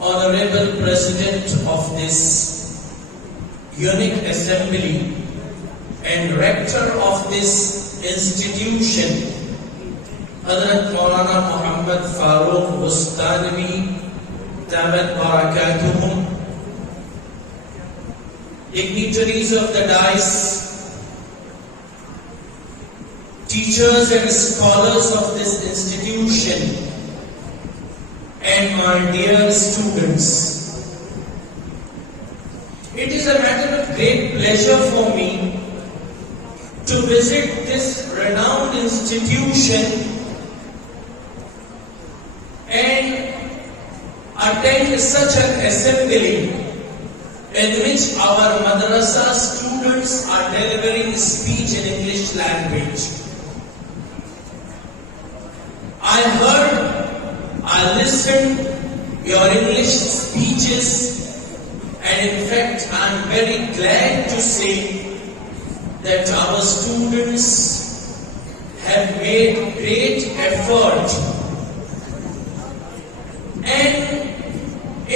Honorable President of this unique assembly and Rector of this institution, Hazrat Maulana Muhammad Farooq Bustanvi, Damat Barakatuhum, dignitaries of the dais, teachers and scholars of this institution, and my dear students, it is a matter of great pleasure for me to visit this renowned institution and attend such an assembly in which our madrasa students are delivering speech in English language. I listened your English speeches, and in fact I am very glad to say that our students have made great effort, and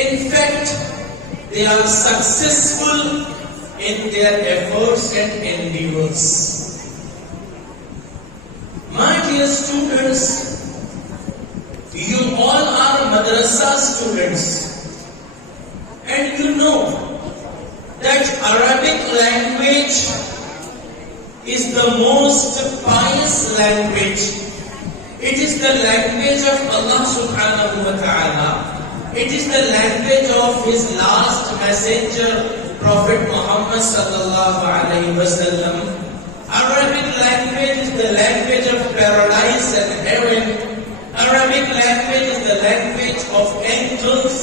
in fact they are successful in their efforts and endeavors. My dear students, you all are madrasa students, and you know that Arabic language is the most pious language. It is the language of Allah subhanahu wa ta'ala. It is the language of His last messenger, Prophet Muhammad sallallahu alayhi wa sallam. Arabic language is the language of paradise and heaven. Arabic language is the language of angels.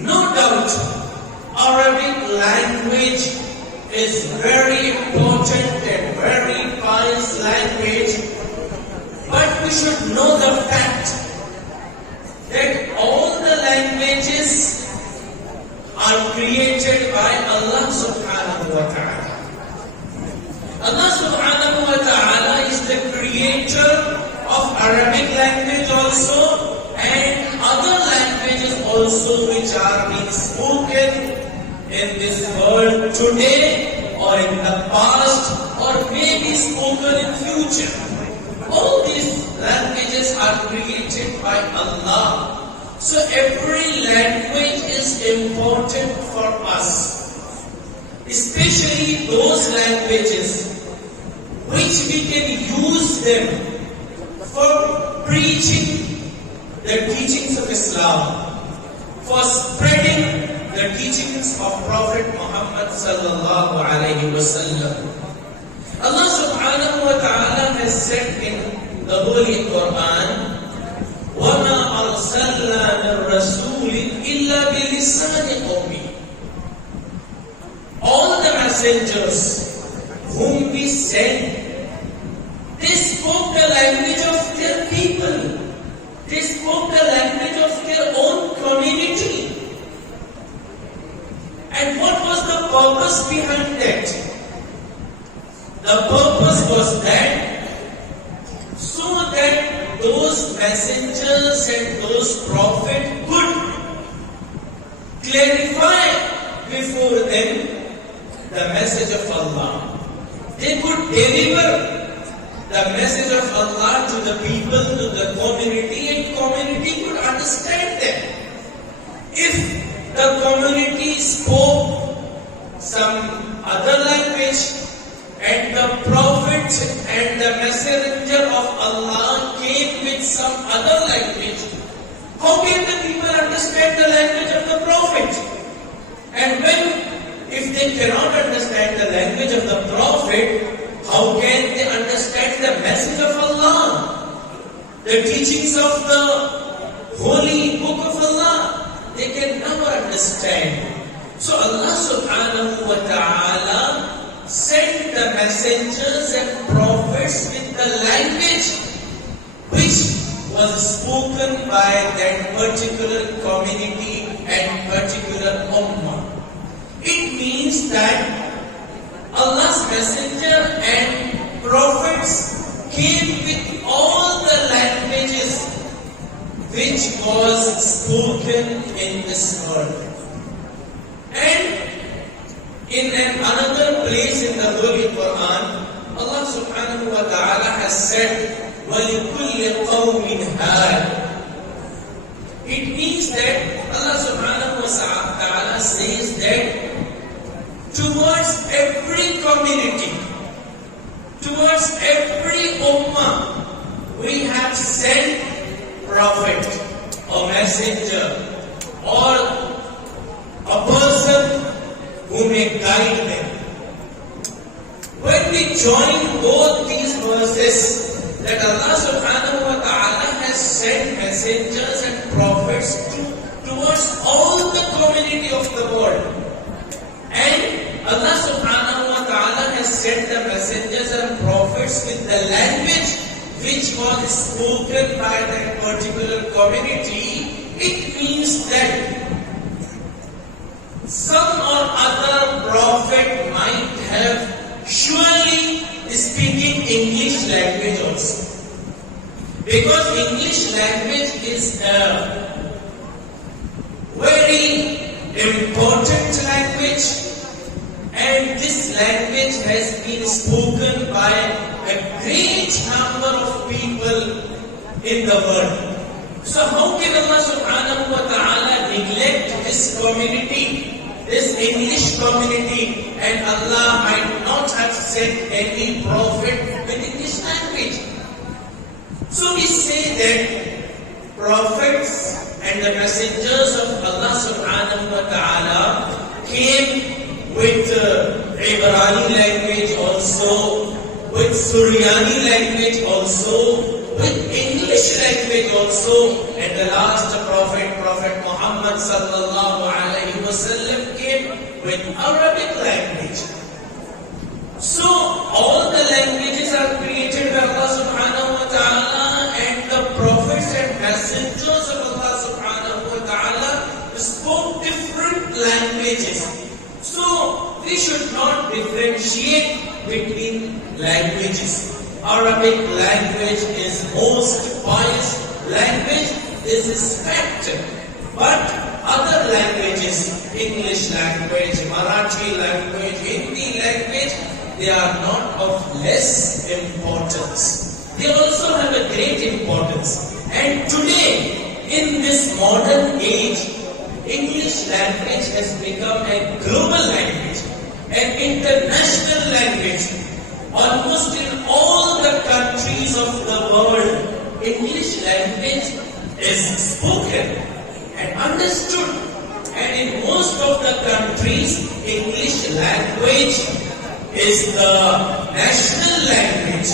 No doubt, Arabic language is very important and very pious language. But we should know the fact that all the languages are created by Allah subhanahu wa ta'ala. Allah subhanahu wa ta'ala is the creator of Arabic language also, and other languages also which are being spoken in this world today or in the past or may be spoken in future. All these languages are created by Allah. So every language is important for us, especially those languages which we can use them for preaching the teachings of Islam, for spreading the teachings of Prophet Muhammad sallallahu alayhi wa sallam. Allah subhanahu wa ta'ala has said in the Holy Quran, وَمَا أَرْسَلْنَا مِن رَّسُولٍ إِلَّا بِلِسَانِ قَوْمِهِ. All the messengers whom we sent, they spoke the language of their people. They spoke the language of their own community. And what was the purpose behind that? The purpose was that so that those messengers and those prophets could clarify before them the message of Allah. They could deliver the message of Allah to the people, to the community, and community could understand them. If the community spoke some other language and the prophet and the messenger of Allah came with some other language, how can the people understand the language of the prophet? And if they cannot understand the language of the prophet, how can they understand the message of Allah? The teachings of the holy book of can never understand. So Allah subhanahu wa ta'ala sent the messengers and prophets with the language which was spoken by that particular community and particular ummah. It means that Allah's messenger and prophets came with all the languages which was spoken in this world. And in another place in the Holy Quran, Allah subhanahu wa ta'ala has said, وَلِكُلِّ قَوْمٍ هَادٍ. It means that Allah subhanahu wa ta'ala says that towards every community, towards every ummah, we have sent prophet or messenger or a person who may guide them. When we join both these verses, that Allah subhanahu wa ta'ala has sent messengers and prophets towards all the community of the world, and Allah subhanahu wa ta'ala has sent the messengers and prophets with the language which was spoken by that particular community, it means that some or other prophet might have surely speaking English language also. Because English language is a very important language, and this language has been spoken by a great number of people in the world. So how can Allah subhanahu wa ta'ala neglect this community, this English community, and Allah might not have sent any prophet with English language? So we say that prophets and the messengers of Allah subhanahu wa ta'ala came with Ibrani language also, with Suryani language also, with English language also, and the last prophet, Prophet Muhammad sallallahu alaihi wasallam, came with Arabic language. So all the languages are created by Allah subhanahu wa ta'ala, and the prophets and messengers of Allah subhanahu wa ta'ala spoke different languages. So we should not differentiate between languages. Arabic language is most pious language, this is fact. But other languages, English language, Marathi language, Hindi language, they are not of less importance. They also have a great importance. And today, in this modern age, English language has become a global language, an international language. Almost in all the countries of the world, English language is spoken and understood. And in most of the countries, English language is the national language.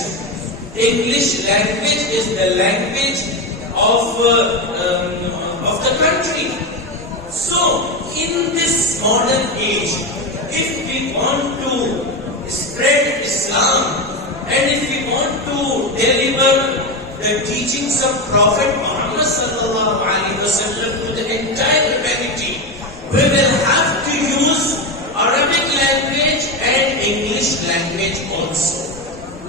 English language is the language of the country. So, in this modern age, if we want to spread Islam, and if we want to deliver the teachings of Prophet Muhammad sallallahu alaihi wasallam to the entire humanity, we will have to use Arabic language and English language also.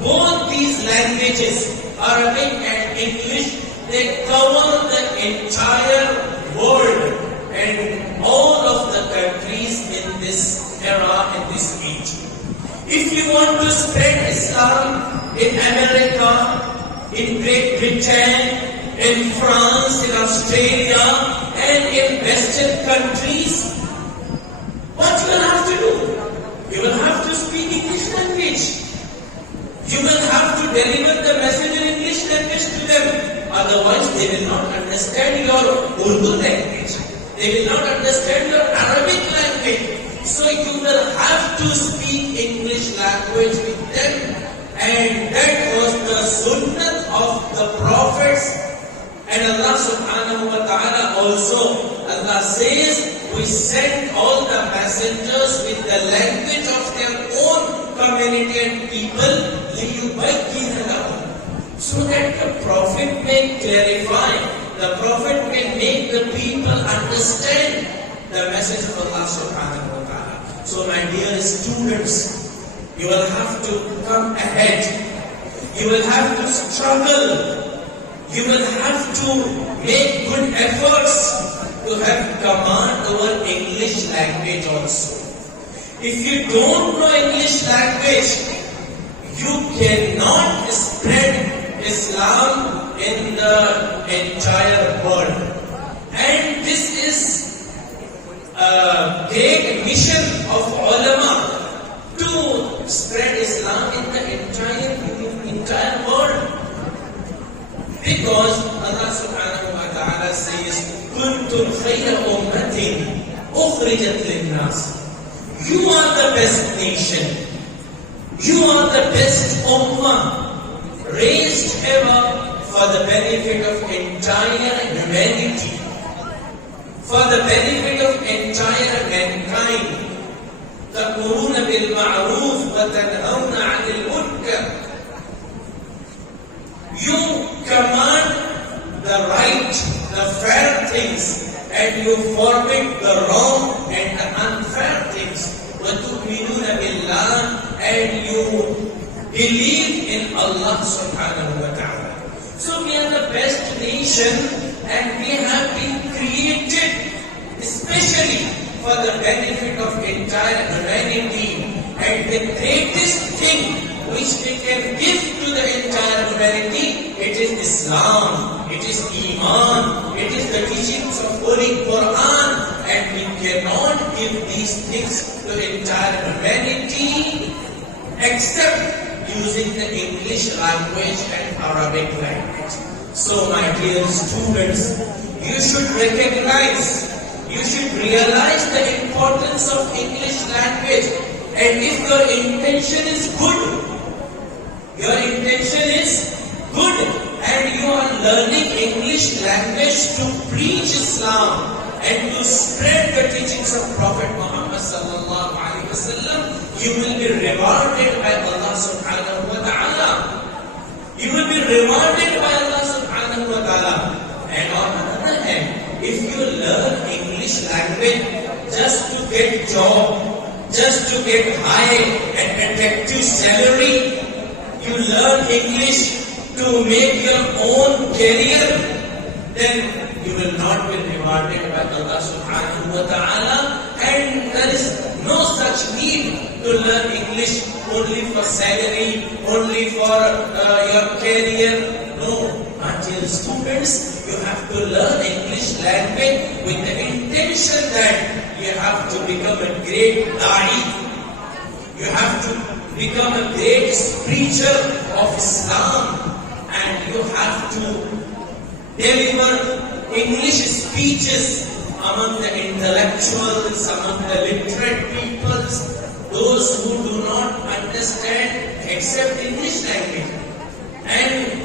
Both these languages, Arabic and English, they cover the entire world and all of the countries in this era, in this age. If you want to spread Islam in America, in Great Britain, in France, in Australia, and in Western countries, what you will have to do? You will have to speak English language. You will have to deliver the message in English language to them. Otherwise, they will not understand your Urdu language. They will not understand your Arabic language. So you will have to speak English language with them. And that was the sunnah of the prophets. And Allah subhanahu wa ta'ala also, Allah says, we sent all the messengers with the language of their own community and people, لِيُبَيِّنَ لَهُمْ, so that the Prophet may clarify, the Prophet may make the people understand the message of Allah subhanahu wa ta'ala. So my dear students, you will have to come ahead. You will have to struggle. You will have to make good efforts to have command over English language also. If you don't know English language, you cannot spread Islam in the entire world. And this is a great mission of ulama to spread Islam in the entire world. Because Allah subhanahu wa ta'ala says, كُنْتُمْ خَيْرَ أُمَّةٍ أُخْرِجَتْ لِلنَّاسِ. You are the best nation. You are the best ummah raised ever for the benefit of entire humanity, for the benefit of entire mankind. تَأْمُرُونَ بِالْمَعْرُوفِ وَتَنْهَوْنَ عَنِ الْمُنكَرِ. You command the right, the fair things, and you forbid the wrong and the unfair things. وَتُؤْمِنُونَ بِاللَّهِ, and you believe in Allah subhanahu wa ta'ala. So we are the best nation, and we have been created especially for the benefit of entire humanity. And the greatest thing which we can give to the entire humanity, it is Islam, it is Iman, it is the teachings of Holy Quran, and we cannot give these things to entire humanity except using the English language and Arabic language. So my dear students, you should recognize, you should realize the importance of English language. And if your intention is good, and you are learning English language to preach Islam and to spread the teachings of Prophet Muhammad sallallahu alaihi wasallam, you will be rewarded by Allah subhanahu wa ta'ala. You will be rewarded by Allah subhanahu wa ta'ala. And on the other hand, if you learn English language just to get job, just to get high and attractive salary, you learn English to make your own career, then you will not be rewarded by Allah subhanahu wa ta'ala. And there is no such need to learn English only for salary, only for your career. No, my dear students, you have to learn English language with the intention that you have to become a great da'i. You have to become a great preacher of Islam. And you have to deliver English speeches among the intellectuals, among the literate peoples, those who do not understand except English language. And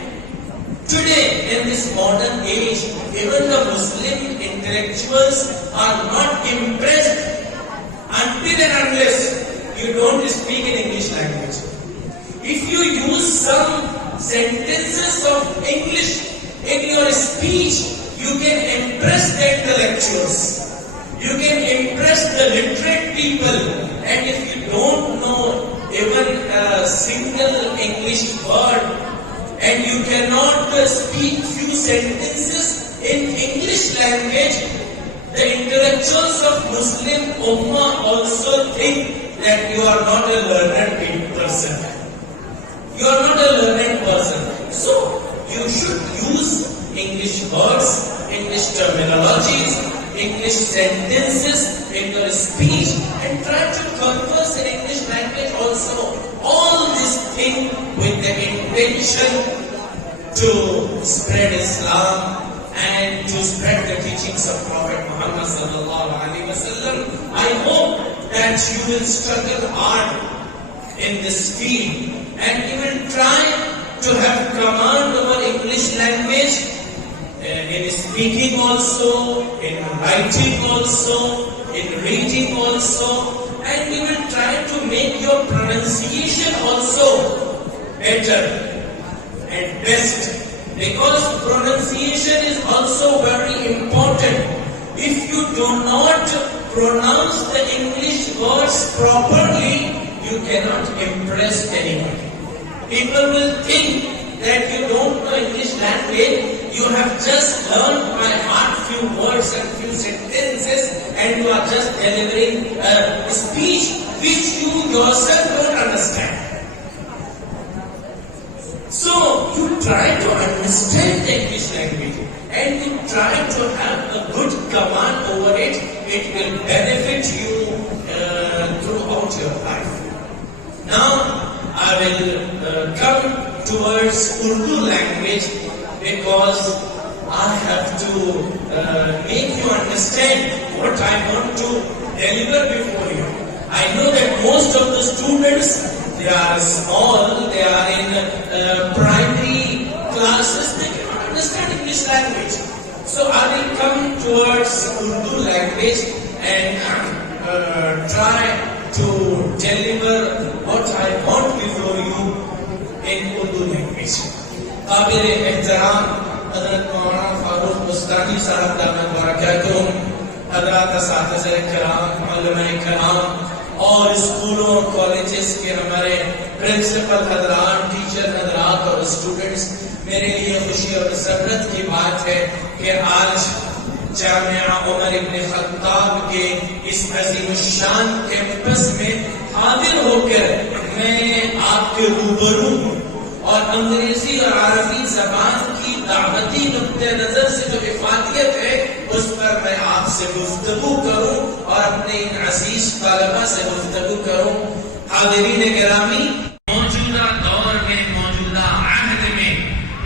today, in this modern age, even the Muslim intellectuals are not impressed until and unless you don't speak in English language. If you use some sentences of English in your speech, you can impress the intellectuals, you can impress the literate people. And if you don't know even a single English word, and you cannot speak few sentences in English language, the intellectuals of Muslim Ummah also think that you are not a learned person. You are not a learned person. So, you should use English words, English terminologies, English sentences in your speech, and try to converse in English language also. All these things with the intention to spread Islam and to spread the teachings of Prophet Muhammad sallallahu alaihi wasallam. I hope that you will struggle hard in this field, and you will try to have command over English language in speaking also, in writing also, in reading also, and we will try to make your pronunciation also better and best, because pronunciation is also very important. If you do not pronounce the English words properly, you cannot impress anyone. People will think that you don't know English language, you have just learned by heart few words and few sentences, and you are just delivering a speech which you yourself don't understand. So you try to understand the English language and you try to have a good command over it. It will benefit you throughout your life. Now I will come towards Urdu language, because I have to make you understand what I want to deliver before you. I know that most of the students, they are small, they are in primary classes, they cannot understand English language. So I will come towards Urdu language and try to deliver what I want before you in Urdu language. قابل احترام حضرت مولانا فاروق بستانی صاحب دامت برکاتہم، حضرات اساتذہ کرام، علماء کرام اور اسکولوں کالجز کے ہمارے پرنسپل حضرات، ٹیچر حضرات اور اسٹوڈنٹس، میرے لیے خوشی اور مسرت کی بات ہے کہ آج جامعہ عمر ابن خطاب کے اس عظیم الشان کیمپس میں حاضر ہو کر میں آپ کے روبرو ہوں اور انگریزی اور عربی زبان کی دعوتی نقطہ نظر سے جو افادیت ہے اس پر میں آپ سے گفتگو کروں اور اپنے ان عزیز طلبہ سے گفتگو کروں. حاضرین گرامی، موجودہ دور میں، موجودہ عہد میں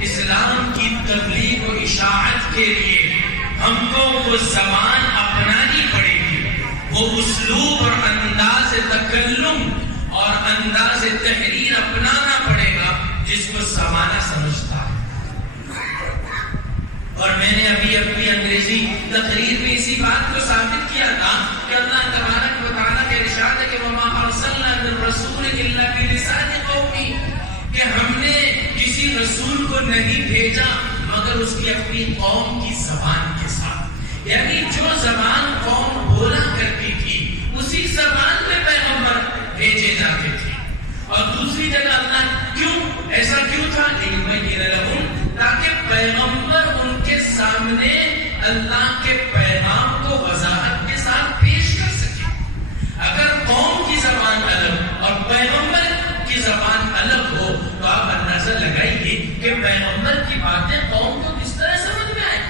اسلام کی تبلیغ و اشاعت کے لیے ہم کو وہ زبان اپنانی پڑے گی، وہ اسلوب اور انداز تکلم اور انداز تحریر اپنانا پڑے گا جس کو زمانہ سمجھتا ہے. اور میں نے ابھی اپنی انگریزی تقریر میں اسی بات کو ثابت کیا تھا کہ اللہ تبارک و تعالیٰ کے ارشاد ہے کہ وَمَا أَرْسَلْنَا مِن رَّسُولٍ إِلَّا بِلِسَانِ قَوْمِهِ، کہ ہم نے کسی رسول کو نہیں بھیجا مگر اس کی اپنی قوم کی زبان کے ساتھ. یعنی جو زبان قوم بولا کرتی تھی اسی زبان میں پیغمبر بھیجے جاتے تھے. اور دوسری جگہ اللہ کیوں ایسا کیوں تھا؟ تاکہ پیغمبر ان کے سامنے اللہ کے پیغام کو وضاحت کے ساتھ پیش کر سکے. اگر قوم کی زبان الگ اور پیغمبر کی زبان الگ ہو تو آپ اندازہ لگائیے کہ پیغمبر کی باتیں قوم کو کس طرح سمجھ میں آئے.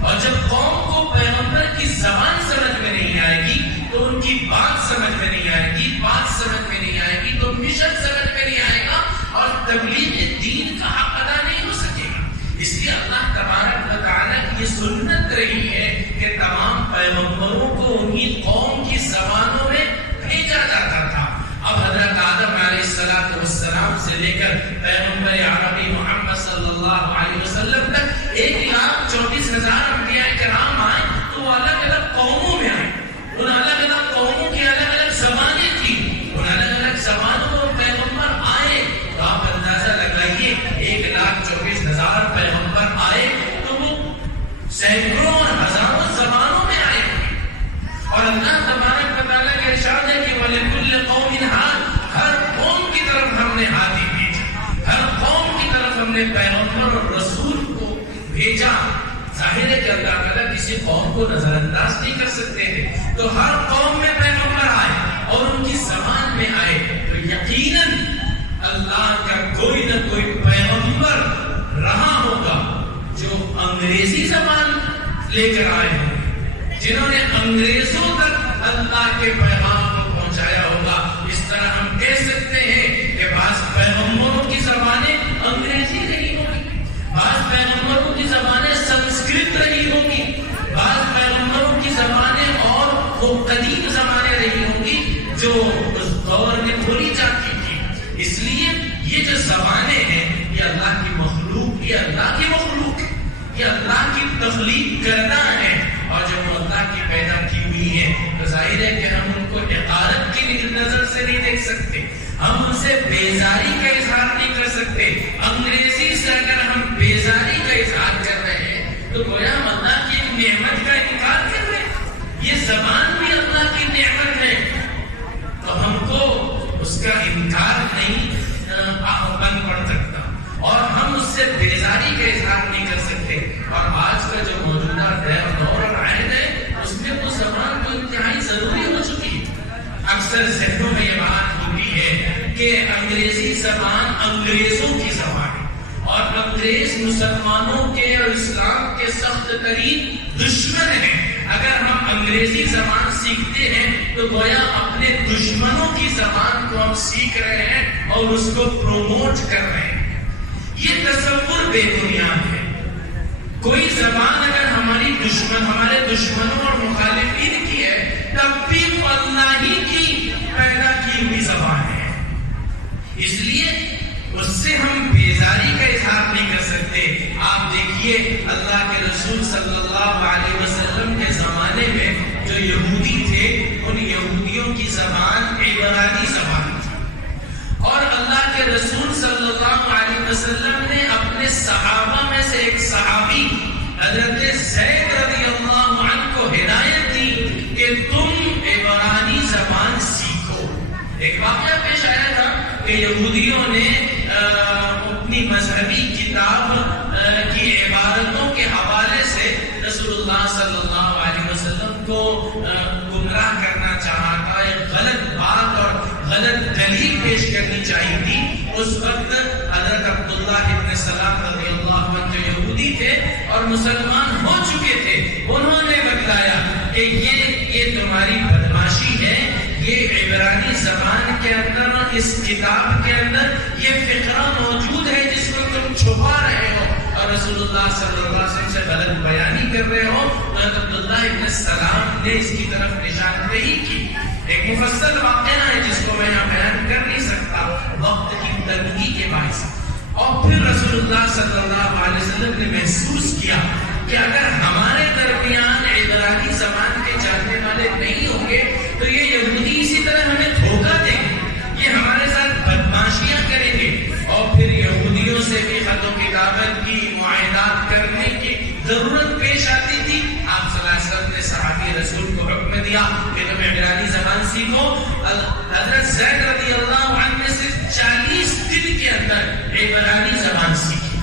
اور جب قوم کو پیغمبر کی زبان سمجھ میں نہیں آئے گی تو ان کی بات سمجھ میں نہیں آئے گی، بات سمجھ میں نہیں آئے گی تو مشن سمجھ میں نہیں آئے گا اور تبلیغ دین کا حق ادا نہیں ہو سکے گا. اس لیے اللہ تبارک و تعالیٰ کی یہ سنت رہی ہے کہ تمام پیغمبروں کو انہی قوم کی زبانوں میں بھیجا جاتا تھا. اب حضرت آدم علیہ السلام سے لے کر پیغمبر عربی محمد صلی اللہ علیہ وسلم تک 1,24,000 انبیاء کرام آئے تو وہ الگ الگ قوموں میں آئے. ان الگ الگ قوموں کی الگ الگ زبانیں تھیں. ان الگ الگ زبانوں میں پیغمبر آئے تو آپ اندازہ لگائیے 1,24,000 پیغمبر آئے تو وہ سینکڑوں اور ہزاروں زبانوں میں آئے. اور اللہ تبارک و تعالیٰ کے ارشاد ہے کہ وَلِكُلِّ قَوْمٍ هَادٍ، ہر قوم کی طرف ہم نے ہادی بھیجا، ہر قوم کی طرف ہم نے پیغمبر اور رسول کو بھیجا. ظاہر ہے کہ اللہ تعالیٰ کسی قوم کو نظر انداز نہیں کر سکتے ہیں. تو ہر قوم میں پیغمبر آئے اور ان کی زبان میں آئے تو یقیناً اللہ کا کوئی نہ کوئی پیغمبر رہا ہوگا جو انگریزی زبان لے کر آئے ہوں، جنہوں نے انگریزوں تک اللہ کے پیغام کو پہنچایا ہوگا. اس طرح ہم کہہ سکتے ہیں کہ بعض پیغمبروں کی زبانیں انگریزی رہی ہوگی، بعض پیغمبروں کی زبانیں سنسکرت رہی ہوگی، بعض پیغمبروں کی زبانیں اور وہ قدیم زبانیں رہی ہوں گی جو اس دور میں بولی جاتی تھی. اس لیے یہ جو زبانیں ہیں یہ اللہ کی مخلوق، یہ اللہ کی مخلوق ہے، یہ اللہ کی تخلیق کردہ ہیں، اور جب وہ اللہ کی پیدا کی ہوئی ہیں تو ظاہر ہے کہ ہم ان کو حقارت کی نظر سے نہیں دیکھ سکتے، ہم ان سے بیزاری کا اظہار نہیں کر سکتے۔ انگریزی سے اگر ہم بیزاری کا اظہار کر رہے ہیں تو گویا ہم اللہ کی ایک نعمت کا انکار کر رہے ہیں۔ یہ زبان بھی اللہ کی نعمت ہے، تو ہم کو اس کا انکار نہیں بن پڑ سکتا، اور ہم اس سے بیزاری کا اظہار نہیں کر سکتے۔ اور آج کا جو موجودہ دور اور عہد ہے اس میں وہ زبان تو انتہائی ضروری ہو چکی ہے۔ اکثر ذہنوں میں یہ بات ہوتی ہے کہ انگریزی زبان انگریزوں کی زبان ہے، اور انگریز مسلمانوں کے اور اسلام کے سخت ترین دشمن ہیں۔ اگر ہم انگریزی زبان سیکھتے ہیں تو گویا اپنے دشمنوں کی زبان کو ہم سیکھ رہے ہیں اور اس کو پروموٹ کر رہے ہیں۔ یہ تصور بے بنیاد ہے۔ کوئی زبان اگر ہمارے دشمنوں اور مخالفین کی ہے تب بھی اللہ ہی کی پیدا کی ہوئی زبان ہے، اس لیے اس سے ہم بیزاری کا اظہار نہیں کر سکتے۔ آپ دیکھیے اللہ کے رسول صلی اللہ علیہ وسلم کے زمانے میں جو یہودی تھے ان یہودیوں کی زبان عبرانی زبان تھی، اور اللہ کے رسول صلی اللہ علیہ وسلم نے اپنے صحابہ میں سے ایک صحابی حضرت زید رضی اللہ عنہ کو ہدایت دی کہ تم عبرانی زبان سیکھو۔ ایک واقعہ پیش آیا تھا کہ یہودیوں نے اپنی مذہبی کتاب کی عبارتوں کے حوالے سے رسول اللہ صلی اللہ علیہ وسلم کو گمراہ کرنا چاہا تھا، ایک غلط بات اور غلط دلیل پیش کرنی چاہیے تھی۔ اس وقت حضرت عبداللہ ابن سلام رضی اللہ عنہ جو یہودی تھے اور مسلمان ہو چکے تھے، انہوں نے بتایا کہ یہ تمہاری بدماشی ہے، یہ عبرانی زبان کے اندر اور اس کتاب کے اندر یہ فقرہ موجود ہے جس کو تم چھپا رہے ہو اور رسول اللہ صلی اللہ علیہ وسلم سے غلط بیانی کر رہے ہو۔ حضرت عبداللہ ابن سلام نے اس کی طرف نشاندہی کی۔ ایک مفصل واقعہ ہے جس کو میں یہاں بیان کر نہیں سکتا وقت کی تنگی کے باعث، اور پھر رسول اللہ صلی اللہ علیہ وسلم نے محسوس کیا کہ اگر ہمارے درمیان عبرانی زبان کے جاننے والے نہیں ہوں گے تو یہ یہودی اسی طرح ہمیں دھوکہ دیں گے، یہ ہمارے ساتھ بدماشیاں کریں گے، اور پھر یہودیوں سے بھی خط و کتابت کی معاہدات کرنے کی ضرورت پیش آتی تھی۔ آپ صلی اللہ علیہ وسلم نے صحابی رسول کو حکم دیا کہ تم عبرانی زبان سیکھو۔ حضرت زید رضی اللہ عنہ نے صرف 40 دن کے اندر عبرانی زبان سیکھی۔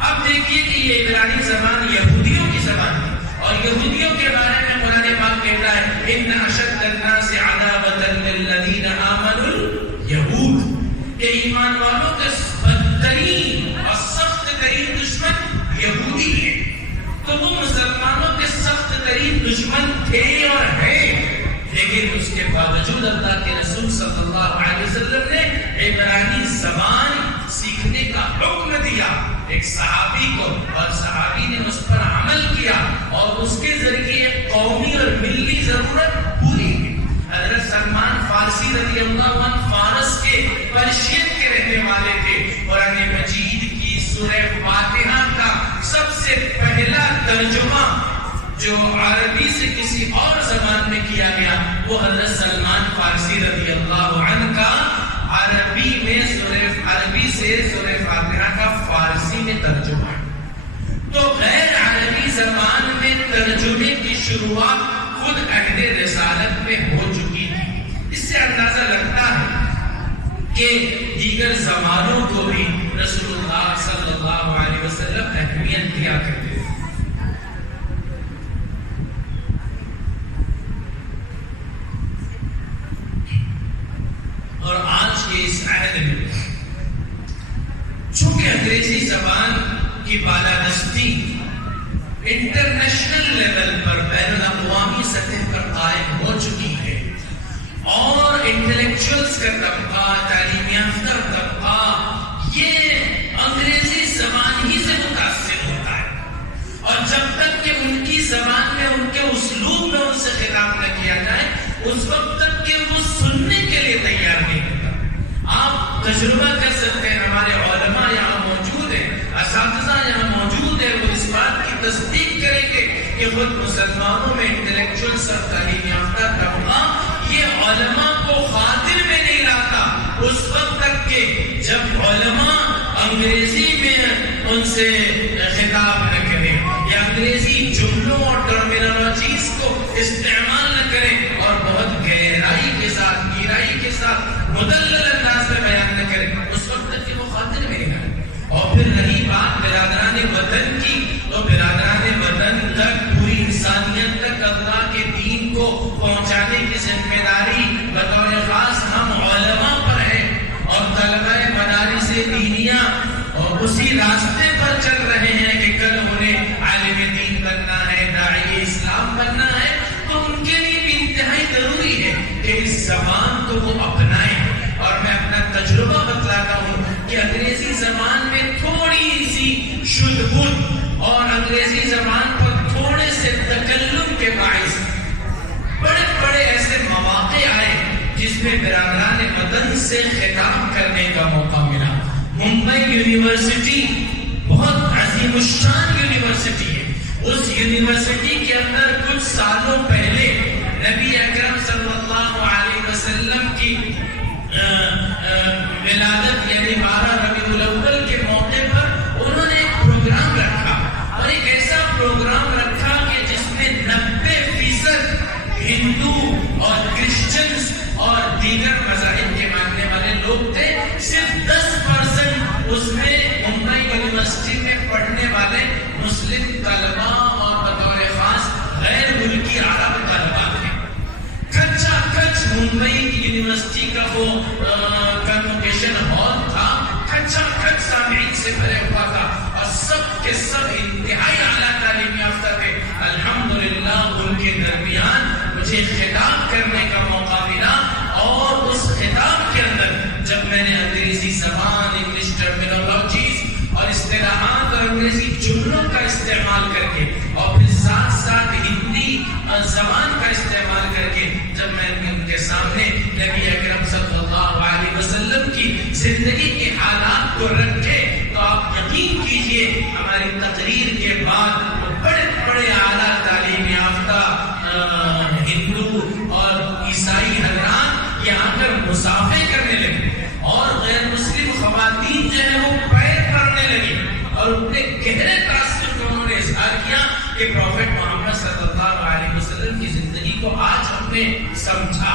اب دیکھیے کہ یہ عبرانی زبان یہودیوں کی زبان ہے، اور یہودیوں کے بارے میں قرآن پاک کہتا ہے ان اشد الناس عداوۃ للذین آمنوا الیہود، کہ ایمان والوں کے بدترین اور سخت ترین دشمن یہودی ہیں۔ تو وہ مسلمانوں کے سخت ترین دشمن تھے اور ہیں، لیکن اس کے باوجود اللہ کے رسول صلی اللہ علیہ وسلم نے عبرانی زبان سیکھنے کا حکم دیا ایک صحابی کو، اور صحابی نے اس پر عمل کیا اور اس کے ذریعے ایک قومی اور ملی ضرورت پوری کی۔ حضرت سلمان فارسی رضی اللہ عنہ فارس کے پرشین کے رہنے والے تھے۔ قرآن مجید کی سورہ فاتحہ کا سب سے پہلا ترجمہ جو عربی سے کسی اور زبان میں کیا گیا وہ حضرت سلمان فارسی رضی اللہ عنہ کا عربی سے سورہ فاتحہ کا فارسی میں ترجمہ ہے۔ تو غیر عربی زبان میں ترجمے کی شروعات خود عہد رسالت میں ہو چکی تھی۔ اس سے اندازہ لگتا ہے کہ دیگر زبانوں کو بھی رسول اللہ صلی اللہ علیہ وسلم اہمیت دیا کرتے تھے۔ اور آج کے اس عہد میں چونکہ انگریزی زبان کی بالادستی انٹرنیشنل لیول پر بین الاقوامی سطح پر قائم ہو چکی ہے، اور انٹلیکچوئلز کا طبقہ، تعلیم یافتہ طبقہ یہ انگریزی زبان ہی سے متاثر ہوتا ہے، اور جب تک کہ ان کی زبان میں ان کے اسلوب میں ان سے خطاب نہ کیا جائے اس وقت تک کہ وہ سننے کے لیے تیار نہیں ہوتا۔ آپ تجربہ کر سکتے ہیں، ہمارے علماء یہاں موجود ہیں، اساتذہ یہاں موجود ہیں، وہ معاصر تعلیم یافتہ طبقہ یہ علماء کو خاطر میں نہیں لاتا اس وقت تک کہ جب علماء انگریزی میں ان سے خطاب نہ کریں یا انگریزی جملوں اور ٹرمینالوجیز کو استعمال نہ کریں اور بہت گہرائی کے ساتھ گہرائی کے ساتھ مدلل انداز میں بیان نہ کریں، اس وقت تک کہ وہ خاطر میں نہیں لاتے۔ اور پھر رہی بات برادران وطن کی، تو برادران وطن تک پوری انسانیت تک اللہ کے دین کو پہنچانے کی ذمہ داری بطور خاص ہم علماء پر ہے، اور طلبہ مدارس دینیہ اور اسی راستے پر چل رہے ہیں کہ کل انہیں عالم دین بننا ہے، داعی اسلام بننا ہے، تو ان کے لیے بھی انتہائی ضروری ہے کہ اس زبان کو وہ اپنائیں۔ اور میں اپنا تجربہ بتلاتا ہوں کہ انگریزی زبان میں تھوڑی سی شدھ بدھ اور انگریزی زبان پر تھوڑے سے تکلم کے باعث بڑے بڑے ایسے مواقع آئے جس میں برادران وطن سے خطاب کرنے کا موقع ملا۔ ممبئی یونیورسٹی بہت عظیم الشان یونیورسٹی ہے، اس یونیورسٹی کے اندر کچھ سالوں پہلے نبی اکرم صلی اللہ علیہ وسلم کی ولادت یعنی 12 ربیع الاول کے موقع پر انہوں نے ایک پروگرام رکھا، اور ایک ایسا پروگرام رکھا کہ جس میں 90% ہندو اور کرسچنز اور دیگر مذاہب کے ماننے والے لوگ تھے، صرف 10% اس میں ممبئی یونیورسٹی میں پڑھنے والے مسلم طلباء اور بطور خاص غیر ملکی عرب طلباء تھے۔ کچا کچ ممبئی یونیورسٹی کا وہ کنوکیشن ہال تھا، کچا کچ سامعین سے بھرا ہوا تھا، اور سب کے سب انتہائی اعلیٰ تعلیم یافتہ تھے۔ الحمدللہ ان کے درمیان مجھے خطاب کرنے کا موقع ملا، اور اس خطاب کے اندر جب میں نے انگریزی زبان، انگلش ٹرمینالوجیز اور اصطلاحات اور انگریزی جملوں کا استعمال کر کے، اور پھر ساتھ ساتھ ہندی زبان کا استعمال کر کے جب میں نے ان کے سامنے نبی اکرم صلی اللہ علیہ وسلم کی زندگی کے حالات کو رکھے، تو آپ یقین کیجئے ہماری تقریر کے بعد بڑے بڑے اعلیٰ تعلیم یافتہ ہندو اور عیسائی حضرات یہاں کر مسافے کرنے لگے، اور غیر مسلم خواتین جو ہے وہ پیر پڑنے لگی، اور اپنے گہرے تاثر کو انہوں نے اظہار کیا کہ پروفیٹ محمد صلی اللہ علیہ وسلم کی زندگی کو آج ہم نے سمجھا۔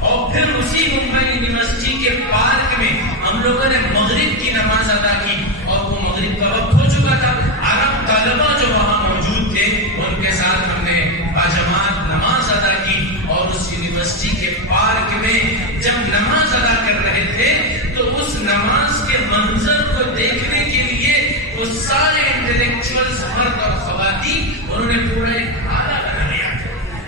اور پھر اسی ممبئی یونیورسٹی کے پارک میں ہم لوگوں نے مغرب کی نماز ادا کی، اور وہ مغرب کا وقت ہو چکا تھا۔ عرب طلبہ جو وہاں موجود تھے ان کے ساتھ ہم نے باجماعت نماز ادا کی، اور اس یونیورسٹی کے پارک میں جب نماز ادا کر رہے تھے تو اس نماز کے منظر کو دیکھنے کے لیے وہ سارے انٹلیکچوئلز مرد اور خواتین انہوں نے پورا ایک گھیرا بنا لیا،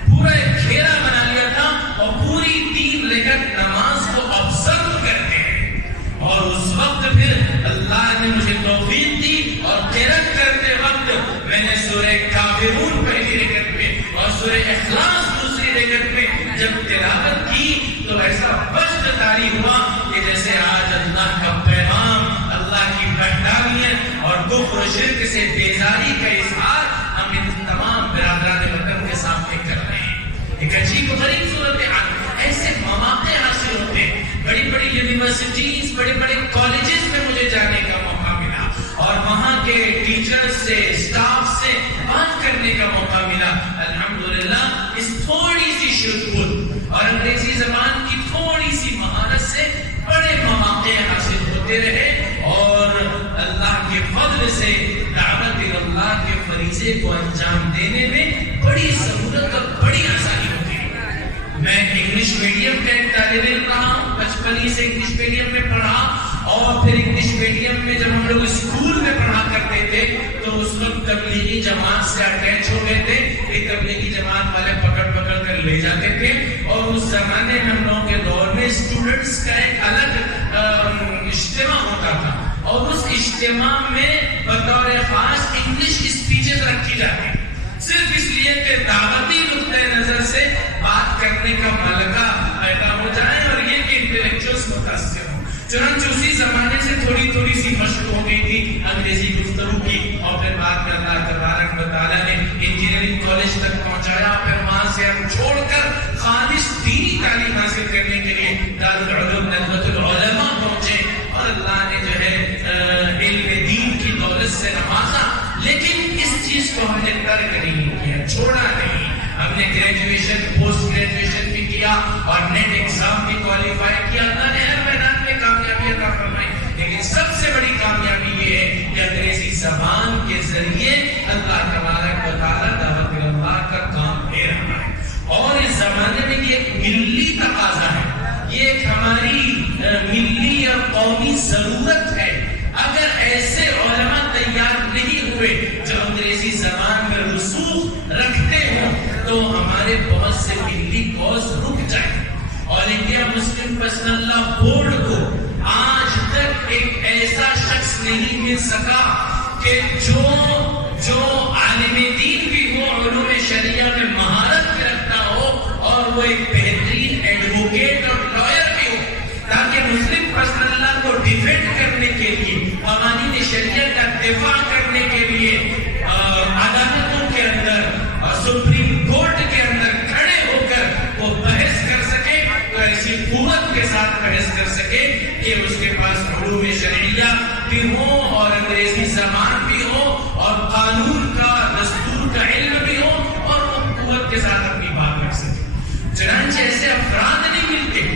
پورا ایک گھیرا بنا لیا تھا، اور پوری 3 رکعت نماز کو آبزرو کرتے ہیں۔ اور اس وقت پھر اللہ نے مجھے توفیق دی، اور قرأت کرتے وقت میں نے سورہ کافرون پہلی رکعت میں اور سورہ اخلاص دوسری رکعت میں جب تلاوت کی تو ایسا وجد طاری ہوا کہ جیسے آج اللہ کا پیغام، اللہ کی وحدانیت اور کفر و شرک سے بیزاری کا اظہار ہم ان تمام برادران وطن کے سامنے کر رہے ہیں۔ ایک عجیب و غریب صورتحال، ایسے مواقع حاصل ہوتے ہیں۔ بڑی بڑی یونیورسٹیز، بڑے بڑے کالجز میں مجھے جانے کا موقع ملا، اور وہاں کے ٹیچرز سے، اسٹاف سے بات کرنے کا موقع ملا۔ الحمدللہ اس تھوڑی سی شدھ بدھ اور انگریزی زبان کی تھوڑی سی مہارت سے بڑے مواقع حاصل ہوتے رہے، اور اللہ کے فضل سے دعوت اللہ کے فریضے کو انجام دینے میں بڑی سہولت اور بڑی آسانی ہوتی ہے۔ میں انگلش میڈیم کا ایک طالب علم رہا ہوں، بچپن ہی سے انگلش میڈیم میں پڑھا، اور پھر انگلش میڈیم میں جب ہم لوگ اسکول میں پڑھا کرتے تھے تو اس وقت تبلیغی جماعت سے اٹیچ ہو گئے تھے، ایک تبلیغی جماعت والے پکڑ پکڑ کر لے جاتے تھے، اور اس زمانے میں ہم لوگوں کے دور میں اسٹوڈنٹس کا ایک الگ اجتماع ہوتا تھا، اور اس اجتماع میں بطور خاص انگلش اسپیچز رکھی جاتی، صرف اس لیے کہ دعوتی نقطۂ نظر سے بات کرنے کا ملکہ پیدا ہو جائے، اور یہ کہ انٹلیکچوئلز متاثر ہوں۔ چنانچہ اسی زمانے سے تھوڑی تھوڑی سی مشق ہو گئی تھی انگریزی گفتگو کی، اور پھر بعد میں اللہ تبارک و تعالیٰ نے انجینئرنگ کالج تک پہنچایا، پھر وہاں سے ہم چھوڑ کر خالص دینی تعلیم حاصل کرنے کے لیے دارالعلوم ندوۃ العلماء پہنچے اور اللہ نے جو ہے علم دین کی دولت سے نوازا. لیکن اس چیز کو ہم نے ترک نہیں کیا, چھوڑا نہیں. ہم نے گریجویشن پوسٹ گریجویشن بھی کیا اور نیٹ ایگزام بھی کوالیفائی کیا. اللہ نے ہر میدان میں کامیابی عطا فرمائی. لیکن سب سے بڑی کامیابی یہ ہے کہ انگریزی زبان کے ذریعے اللہ تبارک و تعالیٰ دعوت اللہ کا کام دے رہا ہے. اور اس زمانے میں یہ ایک ملی تقاضا ہے, یہ ایک ہماری ملی اور قومی ضرورت ہے. اگر ایسے علماء تیار نہیں ہوئے جو انگریزی زبان میں رسوخ رکھتے ہوں تو ہمارے بہت سے ملی کوز رک جائیں. اور انڈیا مسلم پرسنل لا بورڈ کو آج تک ایک ایسا شخص نہیں مل سکا کہ جو عالم دین بھی ہو, علوم شریعہ میں مہارت بھی رکھتا ہو اور وہ ایک بہترین ایڈوکیٹ اور لائر بھی ہو, تاکہ مسلم پرسنل لا کو ڈیفینڈ کرنے کے لیے, قوانین شریعت کا دفاع کرنے کے لیے عدالتوں کے اندر اور سپریم کورٹ کے اندر کھڑے ہو کر وہ بحث کر سکے. تو ایسی قوت کے ساتھ بحث کر سکے کہ اس کے پاس علوم شرعیہ بھی ہو اور انگریزی زبان بھی ہو اور قانون کا دستور کا علم بھی ہو اور وہ قوت کے ساتھ اپنی بات رکھ سکے. چنانچہ ایسے افراد نہیں ملتے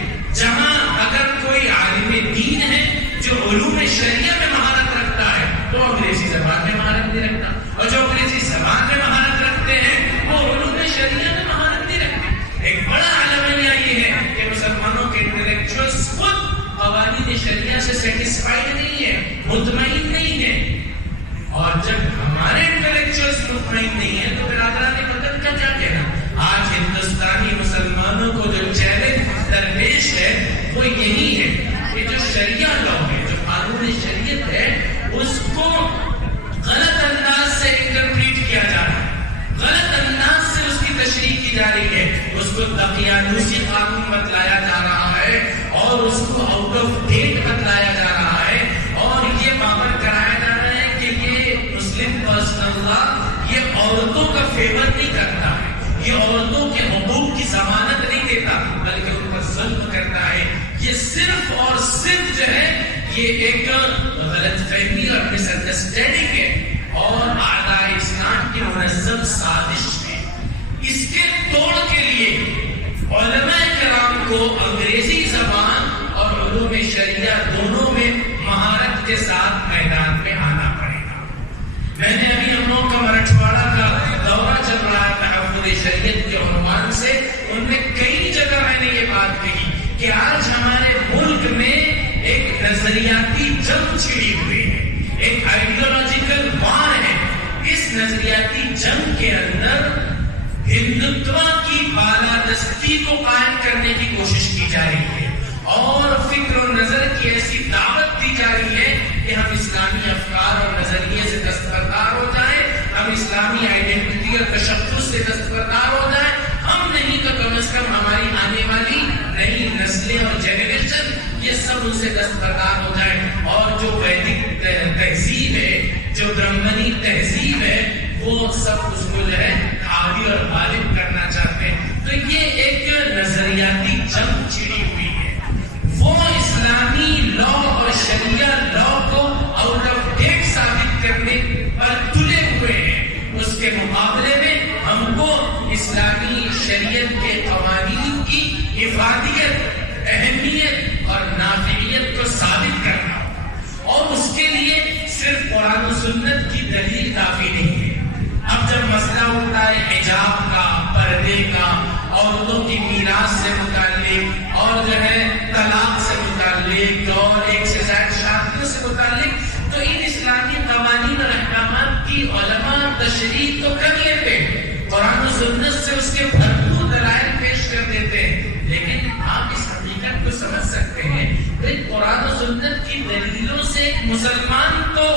جہاں اگر کوئی عالم دین ہے جو علوم شریعہ میں مہارت رکھتا ہے تو انگریزی زبان میں مہارت نہیں رکھتا, اور جو انگریزی زبان میں مہارت رکھتے ہیں وہ علوم شریعہ میں مہارت نہیں رکھتے. ایک بڑا المیہ یہ ہے کہ مسلمانوں کے انٹلیکچوئلز خود قوانین شریعہ سے سیٹسفائیڈ نہیں ہے, مطمئن نہیں ہے. اور جب ہمارے انٹلیکچوئلز مطمئن نہیں ہے تو برادران وطن کا کیا کہنا. آج ہندوستانی مسلمانوں کو جو چیلنج درپیش ہے وہ یہی ہے کہ جو شریعہ لا ہے, جو قانون شریعت ہے, اس کو غلط انداز سے انٹرپریٹ کیا جا رہا ہے, غلط انداز سے اس کی تشریح کی جا رہی ہے. اس کو دقیانوسی قانون بتلایا جا رہا ہے اور اس کو آؤٹ آف ڈیٹ بتلایا جا رہا ہے اور یہ باور کرایا جا رہا ہے کہ یہ مسلم پرسنل لا یہ عورتوں کا فیور نہیں کرتا ہے, یہ عورتوں کے حقوق کی ضمانت نہیں دیتا بلکہ ان پر ظلم کرتا ہے. یہ صرف اور صرف جو ہے یہ ایک غلط فہمی اور مس انڈرسٹینڈنگ ہے اور اعداء اسلام کی منظم سازش ہے. اس کے توڑ کے لیے علماء کرام کو انگریزی زبان اور علوم شریعہ دونوں میں مہارت کے ساتھ میدان میں آنا پڑے گا. میں نے ابھی ہم لوگ کا مراٹھواڑہ کا دورہ چل رہا ہے تحفظ شریعت کے عنوان سے, ان میں کئی جگہ میں نے یہ بات کہی کہ آج ہمارے ملک میں ایک نظریاتی جنگ چھڑی ہوئی ہے, ایک آئیڈیولوجیکل وار ہے. اس نظریاتی جنگ کے اندر ہندوتوا کی بالادستی کو قائم کرنے کی کوشش کی جا رہی ہے اور فکر و نظر کی ایسی دعوت دی جا رہی ہے کہ ہم اسلامی افکار اور نظریے سے دستبردار ہو جائیں, ہم اسلامی آئیڈینٹی اور تشخص سے دستبردار ہو جائیں. ہم نہیں تو کم از کم ہماری آنے والی نئی نسلیں اور جنریشن یہ سب ان سے دستبردار ہو جائے. اور جو ویدک تہذیب ہے, جو برہمنی تہذیب ہے, وہ سب اس کو جو ہے حاوی اور غالب کرنا چاہتے ہیں. تو یہ ایک نظریاتی جنگ چھڑی ہوئی ہے. وہ اسلامی لا اور شریعہ لا کو آؤٹ آف ڈیٹ ثابت کرنے پر تلے ہوئے ہیں. اس کے مقابلے میں ہم کو اسلامی شریعت کے قوانین کی افادیت, اہمیت اور نافعیت کو ثابت کرنا, اور اس کے لیے صرف قرآن و سنت کی دلیل کافی نہیں ہے. اب جب مسئلہ ہوتا ہے حجاب کا, پردے کا, عورتوں کی میراث سے متعلق اور جو ہے طلاق سے متعلق اور ایک سے زائد شادیوں سے متعلق, تو ان اسلامی قوانین اور احکامات کی علماء تشریح تو کر لیتے ہیں, قرآن و سنت سے اس کے بھرپور دلائل پیش کر دیتے ہیں. لیکن آپ اس حقیقت کو سمجھ سکتے ہیں کہ قرآن و سنت کی دلیلوں سے ایک مسلمان تو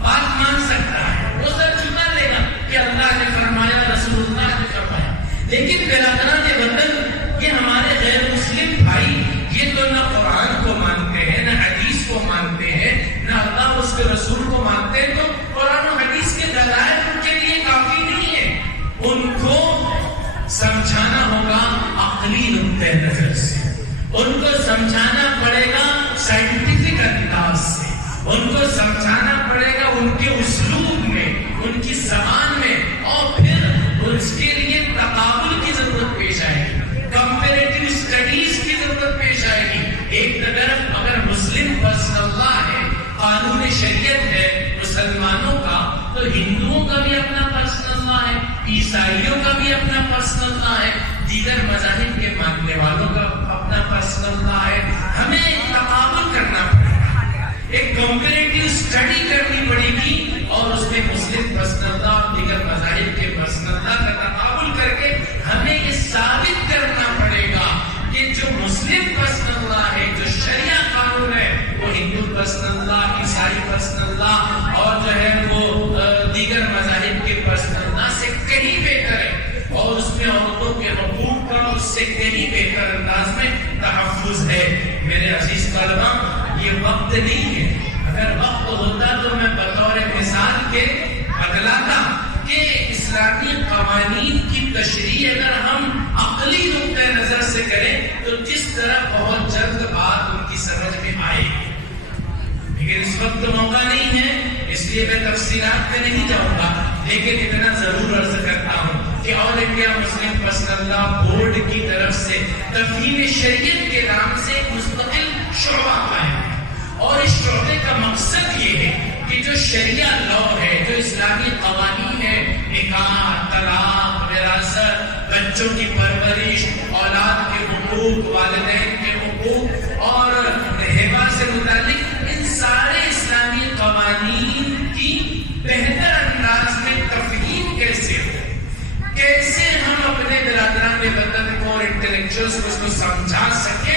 بات مان سکتا ہے, وہ سر چکا لے گا کہ اللہ نے فرمایا, رسول اللہ نے فرمایا. لیکن برادران وطن, یہ ہمارے غیر مسلم بھائی یہ تو نہ قرآن کو مانتے ہیں, نہ حدیث کو مانتے ہیں, نہ اللہ اس کے رسول کو مانتے ہیں. تو قرآن و حدیث کے دلائل ان کے لیے کافی نہیں ہے. ان کو سمجھا ہوگا عقلی نقطۂ نظر سے، ان کو سمجھانا پڑے گا سائنٹیفک انداز سے، ان کو سمجھانا پڑے گا ان کے اسلوب میں، ان کی زبان میں، اور پھر اس کے لیے تقابل کی ضرورت پیش آئے گی، کمپیریٹیو اسٹڈیز کی ضرورت پیش آئے گی۔ ایک طرف اگر مسلم پرسنل لا ہے، قانون شریعت ہے مسلمانوں کا، تو ہندوؤں کا بھی اپنا پرسنل لا ہے، عیسائیوں کا بھی اپنا پرسنل لا ہے، دیگر مذاہب کے ماننے والوں کا اپنا پرسنل لا ہے۔ ہمیں تقابل کرنا پڑے گا، ایک کمپیریٹیو اسٹڈی کرنی پڑے گی، اور اس میں مسلم پرسنل لا اور دیگر مذاہب کے پرسنل لا کا تقابل کر کے ہمیں یہ ثابت کرنا پڑے گا کہ جو مسلم پرسنل لا ہے، جو شریعہ قانون ہے، وہ ہندو پرسنل لا، عیسائی پرسنل لا اور جو ہے وہ دیگر مذاہب کے پرسنل لا سے کہیں بہتر ہے، اور اس میں عورتوں کے حقوق کا اس سے کہیں بہتر انداز میں تحفظ ہے۔ میرے عزیز طلباء، یہ وقت نہیں ہے، اگر وقت ہوتا تو میں بطور مثال کے بتلاتا کہ اسلامی قوانین کی تشریح اگر ہم عقلی نقطۂ نظر سے کریں تو کس طرح بہت جلد بات ان کی سمجھ میں آئے گی، لیکن اس وقت موقع نہیں ہے، اس لیے میں تفصیلات میں نہیں جاؤں گا، لیکن اتنا ضرور عرض کرتا ہوں کہ آل انڈیا مسلم پرسنل لا بورڈ کی طرف سے تفہیم شریعت کے نام سے ایک مستقل شعبہ قائم ہے، اور اس شعبے کا مقصد یہ ہے کہ جو شریعہ لا ہے، جو اسلامی قوانین ہے، نکاح، طلاق، وراثت، بچوں کی پرورش، اولاد کے حقوق، والدین کے حقوق اور ہبہ سے متعلق ان سارے اسلامی قوانین کی بہتر انداز میں تفہیم کیسے ہو، کیسے ہم اپنے برادران وطن کو اور انٹلیکچوئلز کو اس کو سمجھا سکیں